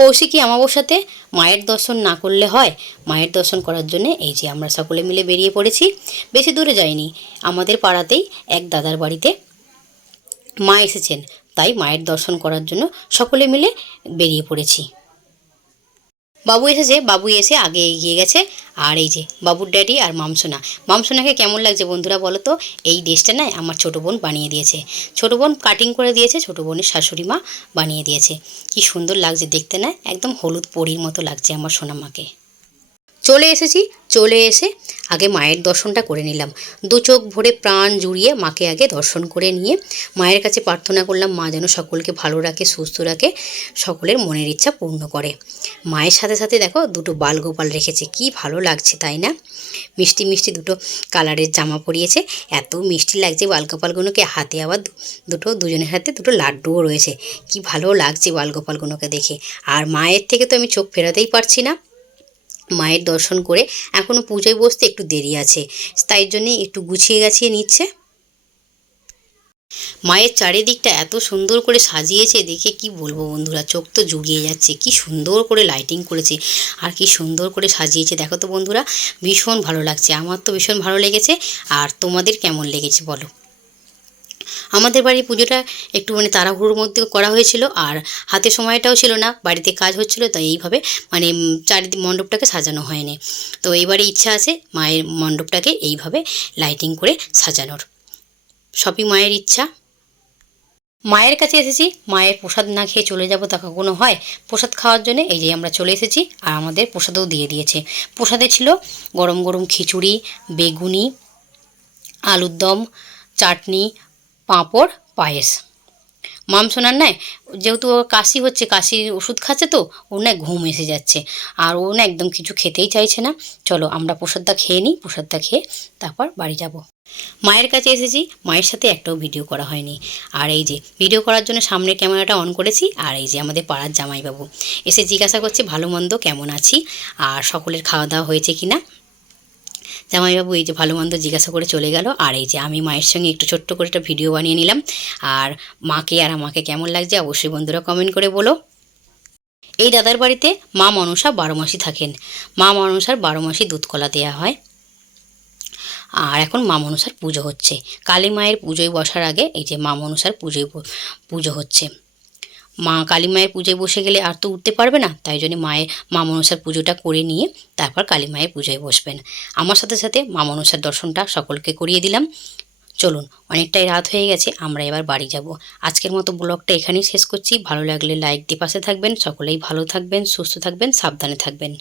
কৌশিকী অমাবস্যাতে মায়ের দর্শন না করলে হয়। মায়ের দর্শন করার জন্য এই যে আমরা সকলে মিলে বেরিয়ে পড়েছি। বেশি দূরে যাইনি, আমাদের পাড়াতেই এক দাদার বাড়িতে মা এসেছেন, তাই মায়ের দর্শন করার জন্য সকলে মিলে বেরিয়ে পড়েছি। বাবু এসেছে, বাবু এসে আগে এগিয়ে গেছে। আর এই যে বাবুর ড্যাডি আর মামসোনা। মামসোনাকে কেমন লাগছে বন্ধুরা বলো তো? এই ড্রেসটা না আমার ছোটো বোন বানিয়ে দিয়েছে। ছোটো বোন কাটিং করে দিয়েছে, ছোটো বোনের শাশুড়ি মা বানিয়ে দিয়েছে। কি সুন্দর লাগছে দেখতে, না একদম হলুদ পরীর মতো লাগছে আমার সোনামাকে। চলে এসেছি, চলে এসে আগে মায়ের দর্শনটা করে নিলাম। দু চোখ ভরে প্রাণ জুড়িয়ে মাকে আগে দর্শন করে নিয়ে মায়ের কাছে প্রার্থনা করলাম, মা যেন সকলকে ভালো রাখে, সুস্থ রাখে, সকলের মনের ইচ্ছা পূর্ণ করে। মায়ের সাথে সাথে দেখো দুটো বালগোপাল রেখেছে, কি ভালো লাগছে তাই না? মিষ্টি মিষ্টি দুটো কালারের জামা পরিয়েছে, এত মিষ্টি লাগছে বালগোপালগুলোকে। হাতে আবার দুজনের হাতে দুটো লাড্ডুও রয়েছে। কি ভালো লাগছে বালগোপালগুলোকে দেখে। আর মায়ের থেকে তো আমি চোখ ফেরাতেই পারছি না। মায়ের দর্শন করে এখনও পুজোয় বসতে একটু দেরি আছে, তাই জন্যে একটু গুছিয়ে গাছিয়ে নিচ্ছে। মায়ের চারিদিকটা এত সুন্দর করে সাজিয়েছে, দেখে কি বলবো বন্ধুরা, চোখ তো জুড়িয়ে যাচ্ছে। কি সুন্দর করে লাইটিং করেছে আর কি সুন্দর করে সাজিয়েছে দেখো তো বন্ধুরা, ভীষণ ভালো লাগছে। আমার তো ভীষণ ভালো লেগেছে। আর তোমাদের কেমন লেগেছে বলো? আমাদের বাড়ির পুজোটা একটু তাড়াহুড়োর মধ্যে করা হয়েছিল, আর হাতে সময়টাও ছিল না, বাড়িতে কাজ হচ্ছিল, তাই এইভাবে চারিদিক মণ্ডপটাকে সাজানো হয়নি। তো এবারে ইচ্ছা আছে মায়ের মণ্ডপটাকে এইভাবে লাইটিং করে সাজানোর। সবই মায়ের ইচ্ছা। মায়ের কাছে এসেছি, মায়ের প্রসাদ না খেয়ে চলে যাব তা কখনো হয়? প্রসাদ খাওয়ার জন্য এই যে আমরা চলে এসেছি, আর আমাদের প্রসাদও দিয়ে দিয়েছে। প্রসাদে ছিল গরম গরম খিচুড়ি, বেগুনি, আলুর দম, চাটনি, পাঁপড়, পায়েস। মামসোনার নয়, যেহেতু ওর কাশি হচ্ছে, কাশির ওষুধ খাচ্ছে, তো ওর না ঘুম এসে যাচ্ছে, আর ও না একদম কিছু খেতেই চাইছে না। চলো আমরা প্রসাদটা খেয়ে নিই, প্রসাদটা খেয়ে তারপর বাড়ি যাব। মায়ের কাছে এসেছি, মায়ের সাথে একটাও ভিডিও করা হয়নি। আর এই যে ভিডিও করার জন্য সামনের ক্যামেরাটা অন করেছি। আর এই যে আমাদের পাড়ার জামাইবাবু এসে জিজ্ঞাসা করছে ভালো মন্দ কেমন আছি, আর সকলের খাওয়া দাওয়া হয়েছে কি না। জামাইবাবু এই যে ভালো মন্দ জিজ্ঞাসা করে চলে গেল। আর এই যে আমি মায়ের সঙ্গে একটু ছোট্ট করে একটা ভিডিও বানিয়ে নিলাম। আর মাকে আর আমাকে কেমন লাগছে অবশ্যই বন্ধুরা কমেন্ট করে বলো। এই দাদার বাড়িতে মা মনসা 12 মাসই থাকেন। মা মনসার 12 মাসই দুধ কলা দেওয়া হয়। আর এখন মা মনসার পুজো হচ্ছে। কালী মায়ের পুজোয় বসার আগে এই যে মা মনসার পুজো হচ্ছে। মা কালী মায়ের পুজোয় বসে গেলে আর তো উঠতে পারবে না, তাই জন্য মা মনসার পুজোটা করে নিয়ে তারপর কালী মায়ের পুজোয় বসবেন। আমার সাথে সাথে মা মনসার দর্শনটা সকলকে করিয়ে দিলাম। চলুন, অনেকটাই রাত হয়ে গেছে, আমরা এবার বাড়ি যাব। আজকের মতো ব্লগটা এখানেই শেষ করছি। ভালো লাগলে লাইক দিয়ে পাশে থাকবেন। সকলেই ভালো থাকবেন, সুস্থ থাকবেন, সাবধানে থাকবেন।